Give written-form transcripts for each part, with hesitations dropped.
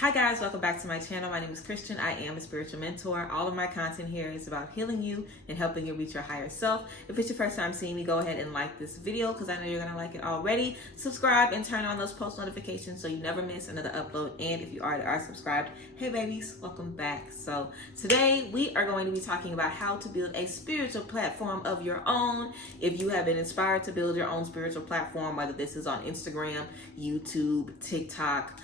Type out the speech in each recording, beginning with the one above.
Hi guys, welcome back to my channel. My name is Christian. I am a spiritual mentor. All of my content here is about healing you and helping you reach your higher self. If it's your first time seeing me, go ahead and like this video because I know you're going to like it already. Subscribe and turn on those post notifications so you never miss another upload. And if you already are subscribed, hey babies, welcome back. So today we are going to be talking about how to build a spiritual platform of your own. If you have been inspired to build your own spiritual platform, whether this is on Instagram, YouTube, TikTok,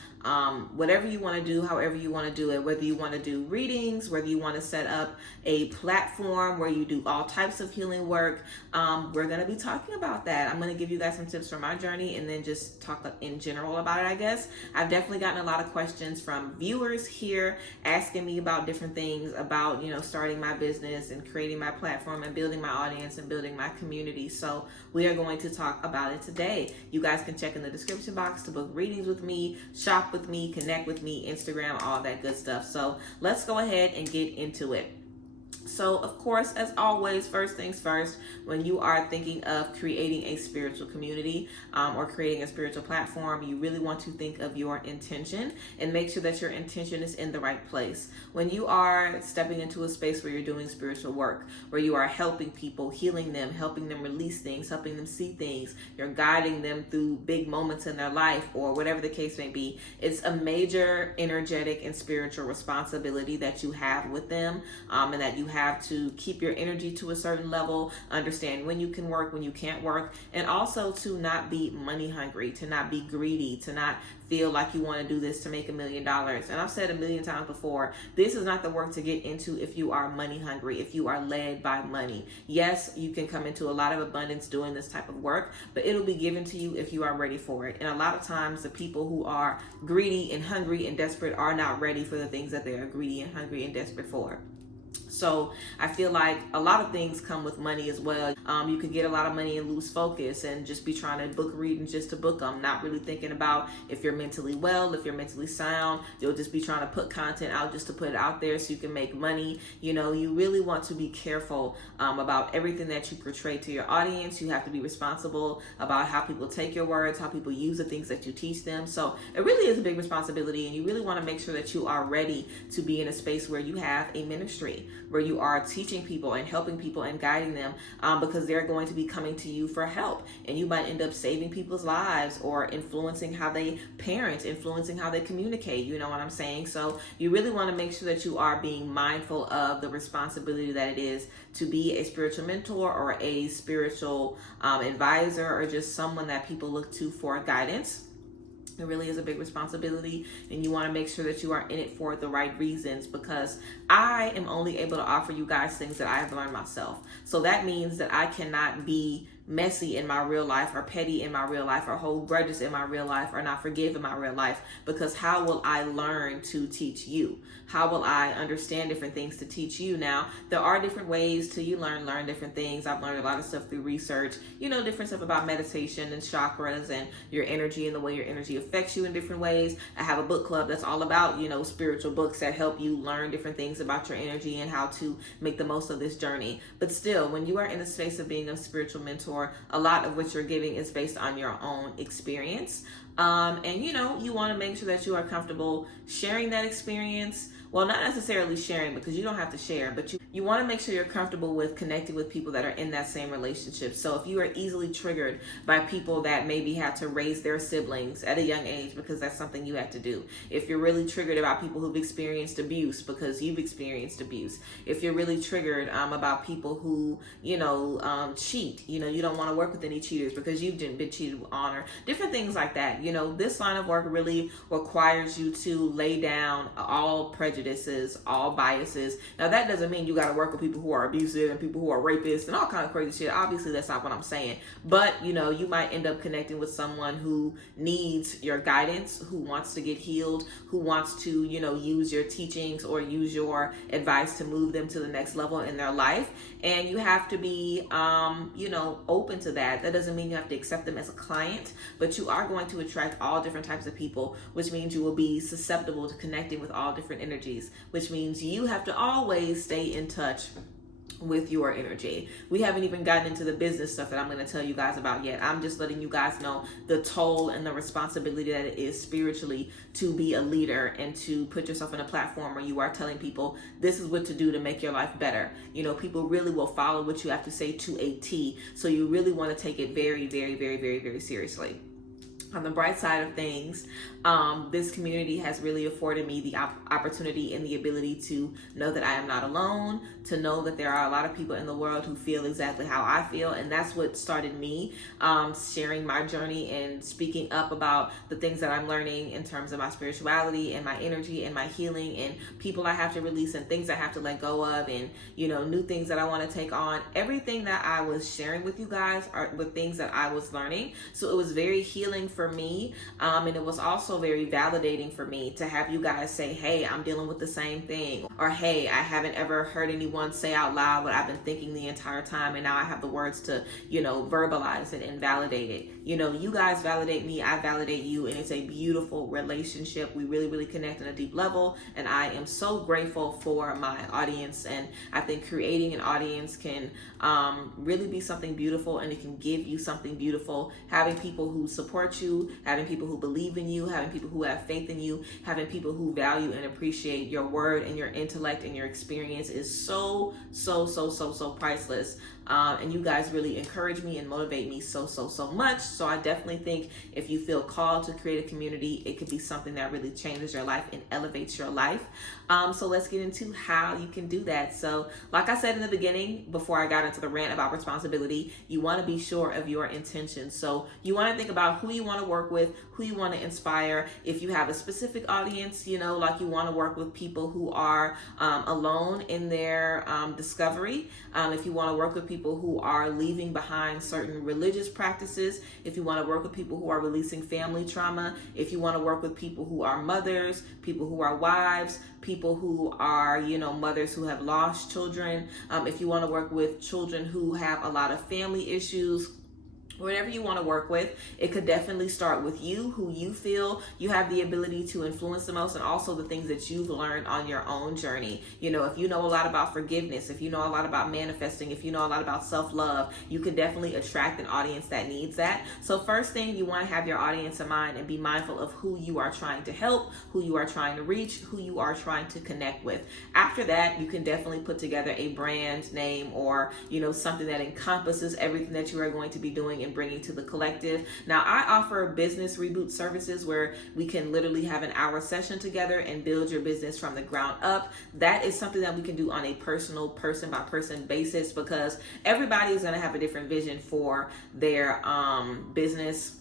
whatever you want to do, however you want to do it, whether you want to do readings, whether you want to set up a platform where you do all types of healing work, we're going to be talking about that. I'm going to give you guys some tips from my journey and then just talk in general about it, I guess. I've definitely gotten a lot of questions from viewers here asking me about different things about, starting my business and creating my platform and building my audience and building my community. So we are going to talk about it today. You guys can check in the description box to book readings with me, shop with me, connect with me, Instagram, all that good stuff. So let's go ahead and get into it. So, of course, as always, first things first, when you are thinking of creating a spiritual community or creating a spiritual platform, you really want to think of your intention and make sure that your intention is in the right place. When you are stepping into a space where you're doing spiritual work, where you are helping people, healing them, helping them release things, helping them see things, you're guiding them through big moments in their life or whatever the case may be, it's a major energetic and spiritual responsibility that you have with them and that you have to keep your energy to a certain level, understand when you can work, when you can't work, and also to not be money hungry, to not be greedy, to not feel like you want to do this to make $1 million. And I've said 1,000,000 times before, this is not the work to get into if you are money hungry, if you are led by money. Yes, you can come into a lot of abundance doing this type of work, but it'll be given to you if you are ready for it. And a lot of times the people who are greedy and hungry and desperate are not ready for the things that they are greedy and hungry and desperate for. So I feel like a lot of things come with money as well. You can get a lot of money and lose focus and just be trying to book readings just to book them, not really thinking about if you're mentally well, if you're mentally sound. You'll just be trying to put content out just to put it out there so you can make money. You really want to be careful about everything that you portray to your audience. You have to be responsible about how people take your words, how people use the things that you teach them. So it really is a big responsibility, and you really want to make sure that you are ready to be in a space where you have a ministry, where you are teaching people and helping people and guiding them because they're going to be coming to you for help, and you might end up saving people's lives or influencing how they parent, influencing how they communicate. You know what I'm saying? So you really want to make sure that you are being mindful of the responsibility that it is to be a spiritual mentor or a spiritual advisor or just someone that people look to for guidance. It really is a big responsibility, and you want to make sure that you are in it for the right reasons, because I am only able to offer you guys things that I have learned myself. So that means that I cannot be messy in my real life or petty in my real life or hold grudges in my real life or not forgive in my real life, because how will I learn to teach you? How will I understand different things to teach you? Now, there are different ways to learn different things. I've learned a lot of stuff through research, different stuff about meditation and chakras and your energy and the way your energy affects you in different ways. I have a book club that's all about, spiritual books that help you learn different things about your energy and how to make the most of this journey. But still, when you are in the space of being a spiritual mentor, a lot of what you're giving is based on your own experience. And you want to make sure that you are comfortable sharing that experience. Well, not necessarily sharing, because you don't have to share, but you want to make sure you're comfortable with connecting with people that are in that same relationship. So if you are easily triggered by people that maybe had to raise their siblings at a young age because that's something you had to do, if you're really triggered about people who've experienced abuse because you've experienced abuse, if you're really triggered about people who, cheat, you don't want to work with any cheaters because you've been cheated on, or different things like that. This line of work really requires you to lay down all prejudices, all biases. Now, that doesn't mean you got to work with people who are abusive and people who are rapists and all kind of crazy shit. Obviously, that's not what I'm saying. But, you might end up connecting with someone who needs your guidance, who wants to get healed, who wants to, use your teachings or use your advice to move them to the next level in their life. And you have to be, open to that. That doesn't mean you have to accept them as a client, but you are going to attract all different types of people, which means you will be susceptible to connecting with all different energies, which means you have to always stay in touch with your energy. We haven't even gotten into the business stuff that I'm going to tell you guys about yet. I'm just letting you guys know the toll and the responsibility that it is spiritually to be a leader and to put yourself in a platform where you are telling people this is what to do to make your life better. You know, people really will follow what you have to say to a T. So you really want to take it very, very, very, very, very seriously. On the bright side of things, this community has really afforded me the opportunity and the ability to know that I am not alone, to know that there are a lot of people in the world who feel exactly how I feel. And that's what started me sharing my journey and speaking up about the things that I'm learning in terms of my spirituality and my energy and my healing and people I have to release and things I have to let go of and, you know, new things that I want to take on. Everything that I was sharing with you guys are with things that I was learning. So it was very healing for me. And it was also very validating for me to have you guys say, hey, I'm dealing with the same thing. Or, hey, I haven't ever heard anyone say out loud what I've been thinking the entire time. And now I have the words to, you know, verbalize it and validate it. You know, you guys validate me, I validate you. And it's a beautiful relationship. We really, really connect on a deep level. And I am so grateful for my audience. And I think creating an audience can really be something beautiful, and it can give you something beautiful. Having people who support you, having people who believe in you, having people who have faith in you, having people who value and appreciate your word and your intellect and your experience is so priceless. And you guys really encourage me and motivate me so much. So I definitely think if you feel called to create a community, it could be something that really changes your life and elevates your life. So let's get into how you can do that. So like I said in the beginning, before I got into the rant about responsibility, you want to be sure of your intentions. So you want to think about who you want to work with, who you want to inspire. If you have a specific audience, you know, like you want to work with people who are alone in their discovery. If you want to work with people who are leaving behind certain religious practices, if you want to work with people who are releasing family trauma, if you want to work with people who are mothers, people who are wives, people who are, you know, mothers who have lost children, if you want to work with children who have a lot of family issues, whatever you want to work with, it could definitely start with you, who you feel you have the ability to influence the most, and also the things that you've learned on your own journey. You know, if you know a lot about forgiveness, if you know a lot about manifesting, if you know a lot about self-love, you can definitely attract an audience that needs that. So first thing, you want to have your audience in mind and be mindful of who you are trying to help, who you are trying to reach, who you are trying to connect with. After that, you can definitely put together a brand name or, you know, something that encompasses everything that you are going to be doing and bringing to the collective. Now, I offer business reboot services where we can literally have an hour session together and build your business from the ground up. That is something that we can do on a personal, person by person basis, because everybody is going to have a different vision for their business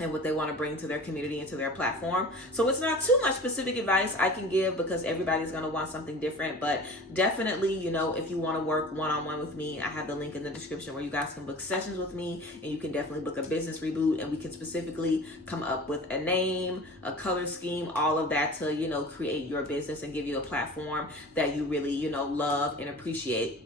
and what they want to bring to their community and to their platform. So it's not too much specific advice I can give because everybody's going to want something different. But definitely, you know, if you want to work one-on-one with me, I have the link in the description where you guys can book sessions with me, and you can definitely book a business reboot, and we can specifically come up with a name, a color scheme, all of that to, you know, create your business and give you a platform that you really, you know, love and appreciate.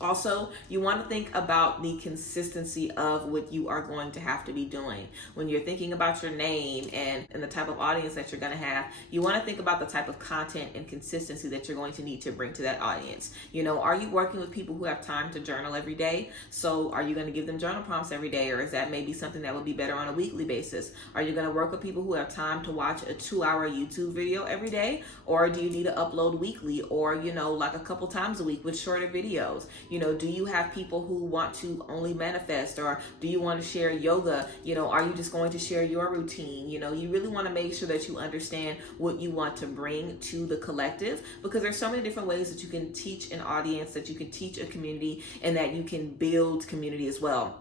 Also, you want to think about the consistency of what you are going to have to be doing. When you're thinking about your name and the type of audience that you're going to have, you want to think about the type of content and consistency that you're going to need to bring to that audience. You know, are you working with people who have time to journal every day? So are you going to give them journal prompts every day, or is that maybe something that would be better on a weekly basis? Are you going to work with people who have time to watch a 2-hour YouTube video every day? Or do you need to upload weekly, or, you know, like a couple times a week with shorter videos? You know, do you have people who want to only manifest, or do you want to share yoga? You know, are you just going to share your routine? You know, you really want to make sure that you understand what you want to bring to the collective, because there's so many different ways that you can teach an audience, that you can teach a community, and that you can build community as well.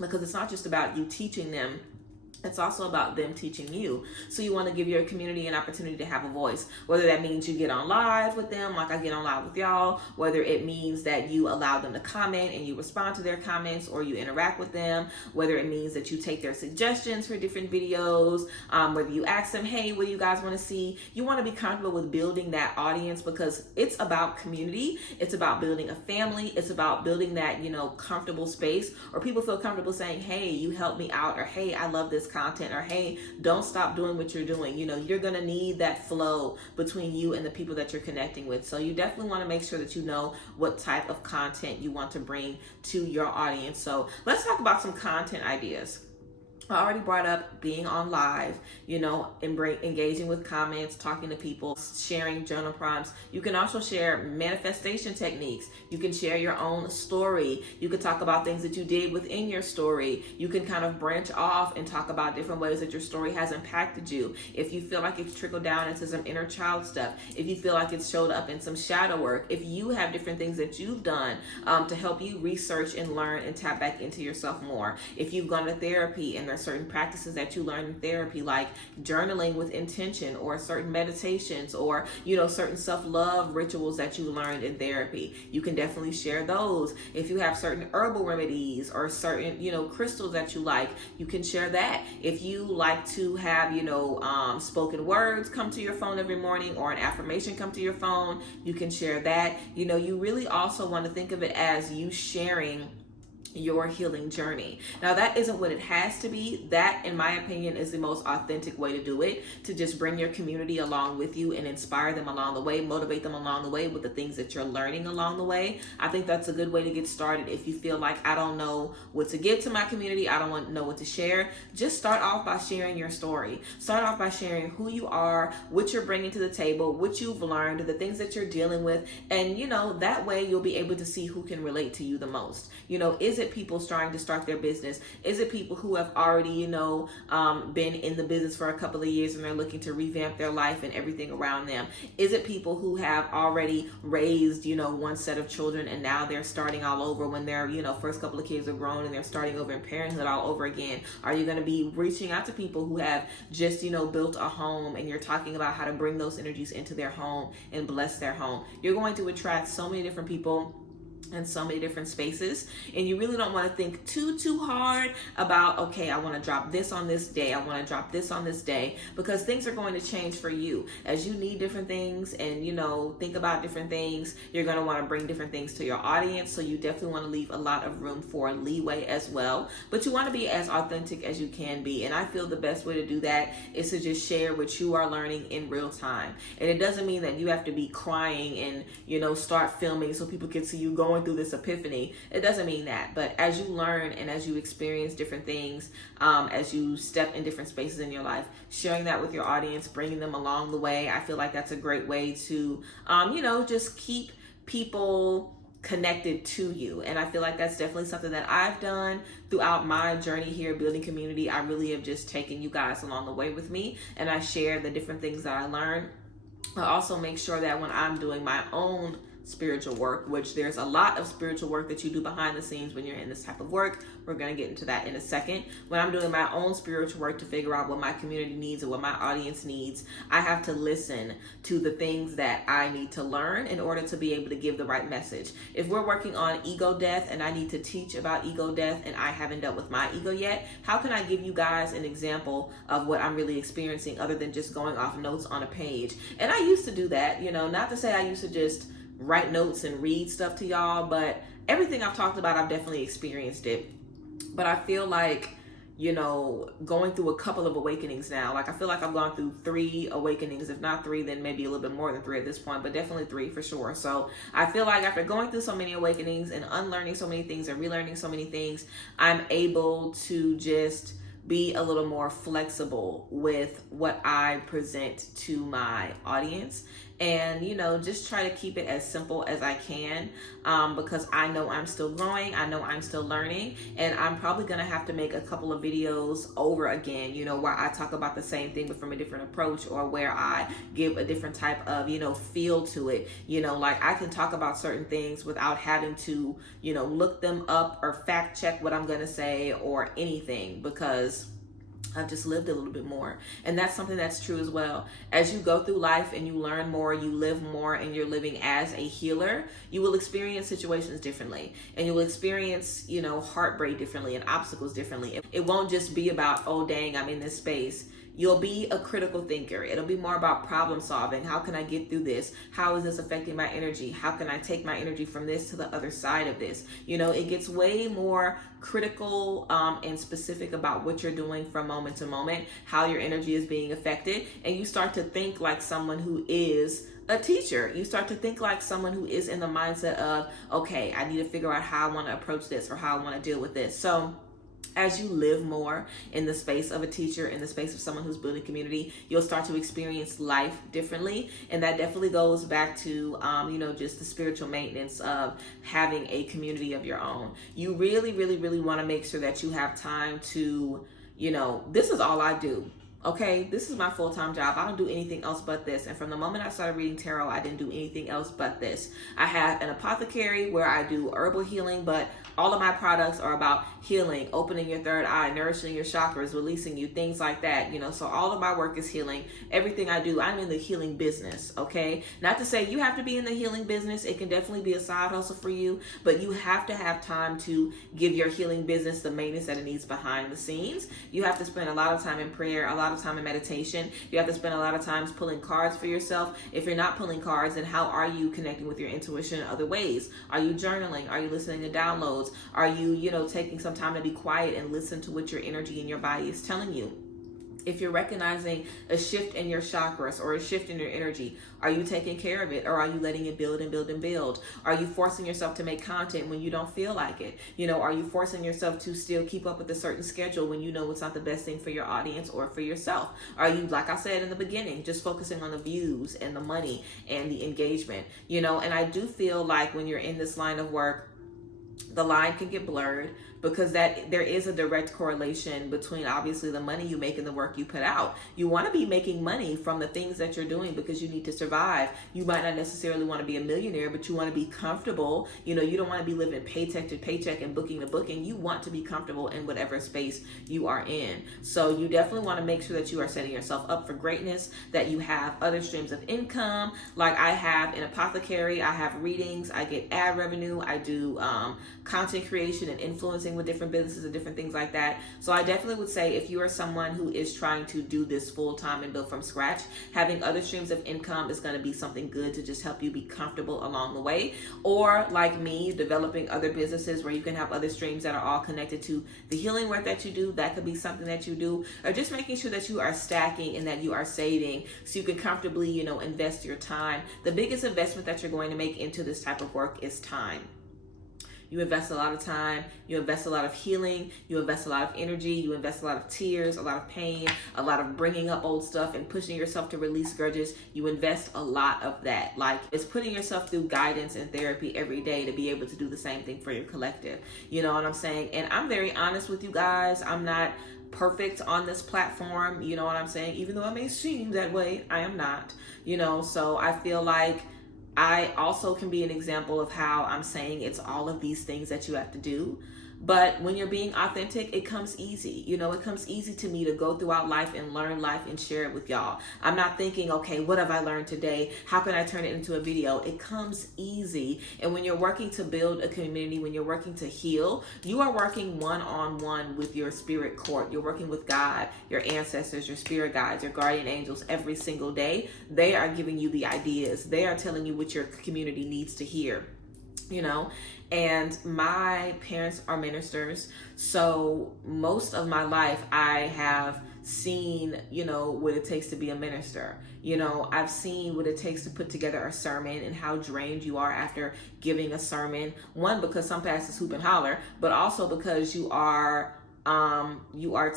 Because it's not just about you teaching them, it's also about them teaching you. So you want to give your community an opportunity to have a voice, whether that means you get on live with them, like I get on live with y'all, whether it means that you allow them to comment and you respond to their comments, or you interact with them, whether it means that you take their suggestions for different videos, whether you ask them, hey, what do you guys want to see? You want to be comfortable with building that audience, because it's about community. It's about building a family. It's about building that, you know, comfortable space, or people feel comfortable saying, hey, you helped me out, or hey, I love this content, or hey, don't stop doing what you're doing. You know, you're going to need that flow between you and the people that you're connecting with. So you definitely want to make sure that you know what type of content you want to bring to your audience. So let's talk about some content ideas. I already brought up being on live, you know, engaging with comments, talking to people, sharing journal prompts. You can also share manifestation techniques. You can share your own story. You can talk about things that you did within your story. You can kind of branch off and talk about different ways that your story has impacted you. If you feel like it's trickled down into some inner child stuff, if you feel like it's showed up in some shadow work, if you have different things that you've done to help you research and learn and tap back into yourself more. If you've gone to therapy and certain practices that you learn in therapy, like journaling with intention, or certain meditations, or, you know, certain self-love rituals that you learned in therapy, you can definitely share those. If you have certain herbal remedies or certain, you know, crystals that you like, you can share that. If you like to have, you know, spoken words come to your phone every morning, or an affirmation come to your phone, you can share that. You know, you really also want to think of it as you sharing your healing journey. Now, that isn't what it has to be. That, in my opinion, is the most authentic way to do it, to just bring your community along with you and inspire them along the way, motivate them along the way with the things that you're learning along the way. I think that's a good way to get started. If you feel like, I don't know what to give to my community, I don't know what to share, just start off by sharing your story. Start off by sharing who you are, what you're bringing to the table, what you've learned, the things that you're dealing with. And, you know, that way you'll be able to see who can relate to you the most. You know, is it people trying to start their business? Is it people who have already, you know, been in the business for a couple of years and they're looking to revamp their life and everything around them? Is it people who have already raised, you know, one set of children and now they're starting all over when their, you know, first couple of kids are grown and they're starting over in parenthood all over again? Are you going to be reaching out to people who have just, you know, built a home, and you're talking about how to bring those energies into their home and bless their home? You're going to attract so many different people in so many different spaces, and you really don't want to think too hard about, okay, I want to drop this on this day, I want to drop this on this day, because things are going to change for you as you need different things and, you know, think about different things. You're going to want to bring different things to your audience, so you definitely want to leave a lot of room for leeway as well, but you want to be as authentic as you can be. And I feel the best way to do that is to just share what you are learning in real time. And it doesn't mean that you have to be crying and, you know, start filming so people can see you going through this epiphany. It doesn't mean that. But as you learn and as you experience different things, as you step in different spaces in your life, sharing that with your audience, bringing them along the way, I feel like that's a great way to, you know, just keep people connected to you. And I feel like that's definitely something that I've done throughout my journey here building community. I really have just taken you guys along the way with me, and I share the different things that I learned. I also make sure that when I'm doing my own spiritual work, which there's a lot of spiritual work that you do behind the scenes when you're in this type of work. We're going to get into that in a second. When I'm doing my own spiritual work to figure out what my community needs and what my audience needs, I have to listen to the things that I need to learn in order to be able to give the right message. If we're working on ego death and I need to teach about ego death and I haven't dealt with my ego yet, how can I give you guys an example of what I'm really experiencing other than just going off notes on a page? And I used to do that, you know, not to say I used to just write notes and read stuff to y'all, but everything I've talked about, I've definitely experienced it. But I feel like, you know, going through a couple of awakenings now, like I feel like I've gone through 3 awakenings. If not 3, then maybe a little bit more than 3 at this point, but definitely 3 for sure. So I feel like after going through so many awakenings and unlearning so many things and relearning so many things, I'm able to just be a little more flexible with what I present to my audience, and, you know, just try to keep it as simple as I can, because I know I'm still growing, I know I'm still learning, and I'm probably gonna have to make a couple of videos over again, you know, where I talk about the same thing but from a different approach, or where I give a different type of, you know, feel to it. You know, like I can talk about certain things without having to, you know, look them up or fact check what I'm gonna say or anything, because I've just lived a little bit more. And that's something that's true as well. As you go through life and you learn more, you live more, and you're living as a healer, you will experience situations differently. And you will experience, you know, heartbreak differently and obstacles differently. It won't just be about, oh, dang, I'm in this space. You'll be a critical thinker. It'll be more about problem solving. How can I get through this? How is this affecting my energy? How can I take my energy from this to the other side of this? You know, it gets way more critical and specific about what you're doing from moment to moment, how your energy is being affected, and you start to think like someone who is a teacher. You start to think like someone who is in the mindset of, okay, I need to figure out how I want to approach this or how I want to deal with this. So as you live more in the space of a teacher, in the space of someone who's building community, you'll start to experience life differently. And that definitely goes back to, just the spiritual maintenance of having a community of your own. You really, really, really want to make sure that you have time to, this is all I do. Okay, this is my full-time job. I don't do anything else but this. And from the moment I started reading tarot, I didn't do anything else but this. I have an apothecary where I do herbal healing, but all of my products are about healing, opening your third eye, nourishing your chakras, releasing you, things like that. So all of my work is healing. Everything I do, I'm in the healing business, okay? Not to say you have to be in the healing business. It can definitely be a side hustle for you, but you have to have time to give your healing business the maintenance that it needs behind the scenes. You have to spend a lot of time in prayer, a lot of time in meditation. You have to spend a lot of times pulling cards for yourself. If you're not pulling cards, then how are you connecting with your intuition in other ways? Are you journaling? Are you listening to downloads? Are you, taking some time to be quiet and listen to what your energy and your body is telling you? If you're recognizing a shift in your chakras or a shift in your energy, are you taking care of it, or are you letting it build and build and build? Are you forcing yourself to make content when you don't feel like it? Are you forcing yourself to still keep up with a certain schedule when you know it's not the best thing for your audience or for yourself? Are you, like I said in the beginning, just focusing on the views and the money and the engagement? And I do feel like when you're in this line of work, the line can get blurred, because that there is a direct correlation between obviously the money you make and the work you put out. You want to be making money from the things that you're doing because you need to survive. You might not necessarily want to be a millionaire, but you want to be comfortable. You don't want to be living paycheck to paycheck and booking to booking. You want to be comfortable in whatever space you are in. So you definitely want to make sure that you are setting yourself up for greatness, that you have other streams of income. Like I have an apothecary, I have readings, I get ad revenue, I do content creation and influencing with different businesses and different things like that. So I definitely would say if you are someone who is trying to do this full time and build from scratch, having other streams of income is going to be something good to just help you be comfortable along the way. Or like me, developing other businesses where you can have other streams that are all connected to the healing work that you do. That could be something that you do, or just making sure that you are stacking and that you are saving so you can comfortably, invest your time. The biggest investment that you're going to make into this type of work is time. You invest a lot of time, you invest a lot of healing, you invest a lot of energy, you invest a lot of tears, a lot of pain, a lot of bringing up old stuff and pushing yourself to release grudges. You invest a lot of that. Like, it's putting yourself through guidance and therapy every day to be able to do the same thing for your collective. You know what I'm saying? And I'm very honest with you guys. I'm not perfect on this platform. You know what I'm saying? Even though it may seem that way, I am not. So I feel like I also can be an example of how I'm saying it's all of these things that you have to do. But when you're being authentic, it comes easy. It comes easy to me to go throughout life and learn life and share it with y'all. I'm not thinking, okay, what have I learned today? How can I turn it into a video? It comes easy. And when you're working to build a community, when you're working to heal, you are working one-on-one with your spirit court. You're working with God, your ancestors, your spirit guides, your guardian angels every single day. They are giving you the ideas. They are telling you what your community needs to hear. And my parents are ministers, so most of my life I have seen, what it takes to be a minister. I've seen what it takes to put together a sermon and how drained you are after giving a sermon. One, because some pastors hoop and holler, but also because you are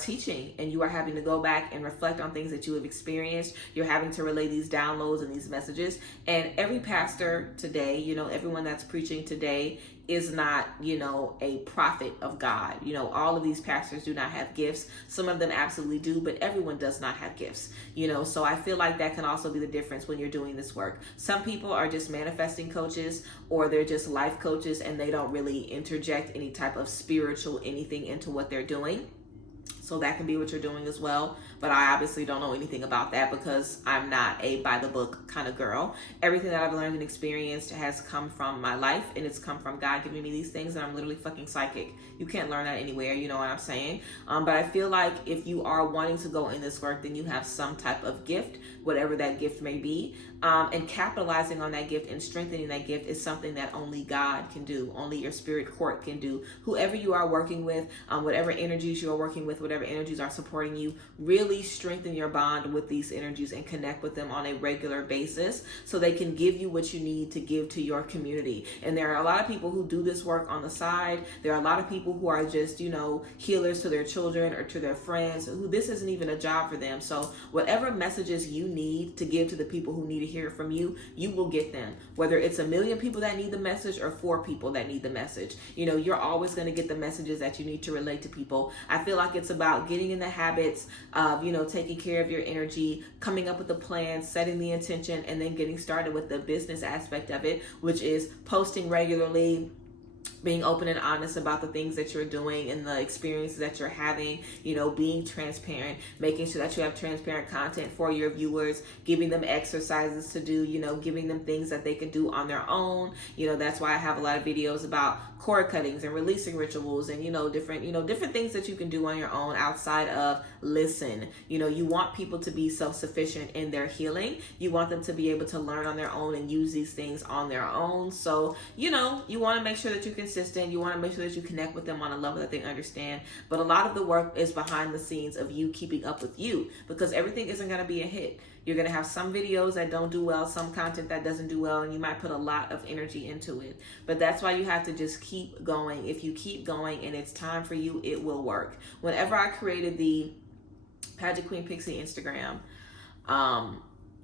teaching and you are having to go back and reflect on things that you have experienced. You're having to relay these downloads and these messages. And every pastor today, everyone that's preaching today is not, a prophet of God. All of these pastors do not have gifts. Some of them absolutely do, but everyone does not have gifts, so I feel like that can also be the difference when you're doing this work. Some people are just manifesting coaches, or they're just life coaches, and they don't really interject any type of spiritual anything into what they're doing. So that can be what you're doing as well. but I obviously don't know anything about that because I'm not a by the book kind of girl. Everything that I've learned and experienced has come from my life, and it's come from God giving me these things, and I'm literally fucking psychic. You can't learn that anywhere, you know what I'm saying? But I feel like if you are wanting to go in this work, then you have some type of gift, whatever that gift may be. And capitalizing on that gift and strengthening that gift is something that only God can do, only your spirit court can do. Whoever you are working with, whatever energies you're working with, whatever energies are supporting you, really strengthen your bond with these energies and connect with them on a regular basis so they can give you what you need to give to your community. And there are a lot of people who do this work on the side. There are a lot of people who are just, you know, healers to their children or to their friends who this isn't even a job for them. So whatever messages you need to give to the people who need to hear from you, you will get them. Whether it's 1 million people that need the message or 4 people that need the message, you know, you're always going to get the messages that you need to relate to people. I feel like it's about getting in the habits of, you know, taking care of your energy, coming up with a plan, setting the intention, and then getting started with the business aspect of it, which is posting regularly, being open and honest about the things that you're doing and the experiences that you're having, you know, being transparent, making sure that you have transparent content for your viewers, giving them exercises to do, you know, giving them things that they can do on their own. You know, that's why I have a lot of videos about cord cuttings and releasing rituals and, different things that you can do on your own outside of listen. You know, you want people to be self-sufficient in their healing. You want them to be able to learn on their own and use these things on their own. So, you know, you want to make sure that you're consistent. You want to make sure that you connect with them on a level that they understand. But a lot of the work is behind the scenes of you keeping up with you, because everything isn't going to be a hit. You're going to have some videos that don't do well, some content that doesn't do well, and you might put a lot of energy into it. But that's why you have to just keep going. If you keep going and it's time for you, it will work. Whenever I created the Pageant Queen Pixie Instagram,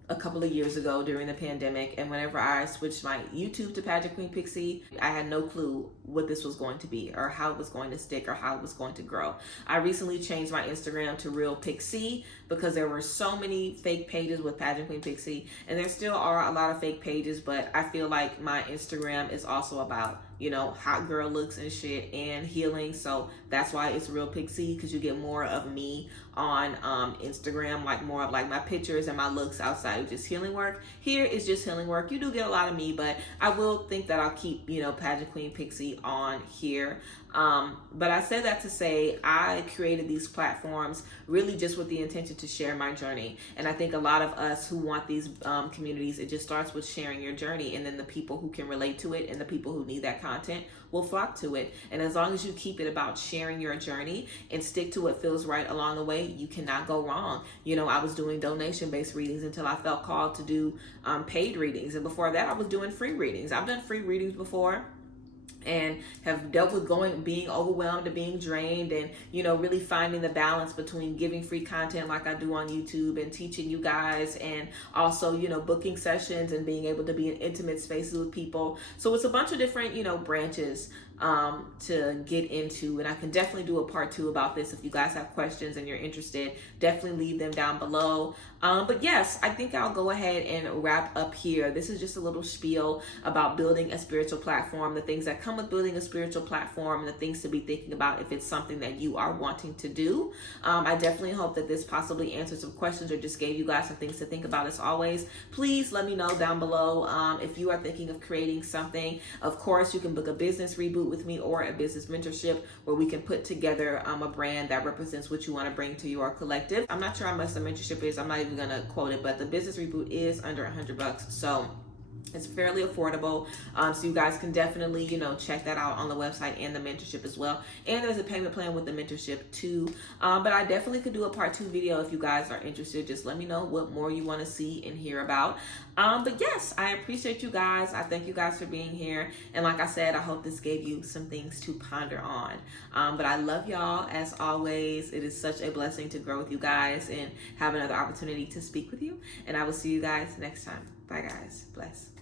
a couple of years ago during the pandemic, and whenever I switched my YouTube to Pageant Queen Pixie, I had no clue what this was going to be or how it was going to stick or how it was going to grow. I recently changed my Instagram to Real Pixie because there were so many fake pages with Pageant Queen Pixie, and there still are a lot of fake pages, but I feel like my Instagram is also about, you know, hot girl looks and shit and healing. So that's why it's Real Pixie, because you get more of me on Instagram, like more of like my pictures and my looks outside of just healing work. Here is just healing work. You do get a lot of me, but I will think that I'll keep, you know, Pageant Queen Pixie on here. But I said that to say I created these platforms really just with the intention to share my journey. And I think a lot of us who want these communities, it just starts with sharing your journey, and then the people who can relate to it and the people who need that content will flock to it. And as long as you keep it about sharing your journey and stick to what feels right along the way, you cannot go wrong. You know, I was doing donation-based readings until I felt called to do paid readings. And before that, I was doing free readings. I've done free readings before and have dealt with being overwhelmed and being drained, and, you know, really finding the balance between giving free content like I do on YouTube and teaching you guys, and also, you know, booking sessions and being able to be in intimate spaces with people. So it's a bunch of different, you know, branches to get into, and I can definitely do a part 2 about this. If you guys have questions and you're interested, definitely leave them down below. But yes, I think I'll go ahead and wrap up here. This is just a little spiel about building a spiritual platform, the things that come with building a spiritual platform, and the things to be thinking about if it's something that you are wanting to do. I definitely hope that this possibly answered some questions or just gave you guys some things to think about. As always, please let me know down below if you are thinking of creating something. Of course, you can book a business reboot with me or a business mentorship where we can put together a brand that represents what you want to bring to your collective. I'm not sure how much the mentorship is. I'm not even gonna quote it, but the business reboot is under $100, so it's fairly affordable. So you guys can definitely, you know, check that out on the website and the mentorship as well. And there's a payment plan with the mentorship too. But I definitely could do a part 2 video if you guys are interested. Just let me know what more you want to see and hear about. But yes, I appreciate you guys. I thank you guys for being here. And like I said, I hope this gave you some things to ponder on. But I love y'all as always. It is such a blessing to grow with you guys and have another opportunity to speak with you. And I will see you guys next time. Bye guys. Bless.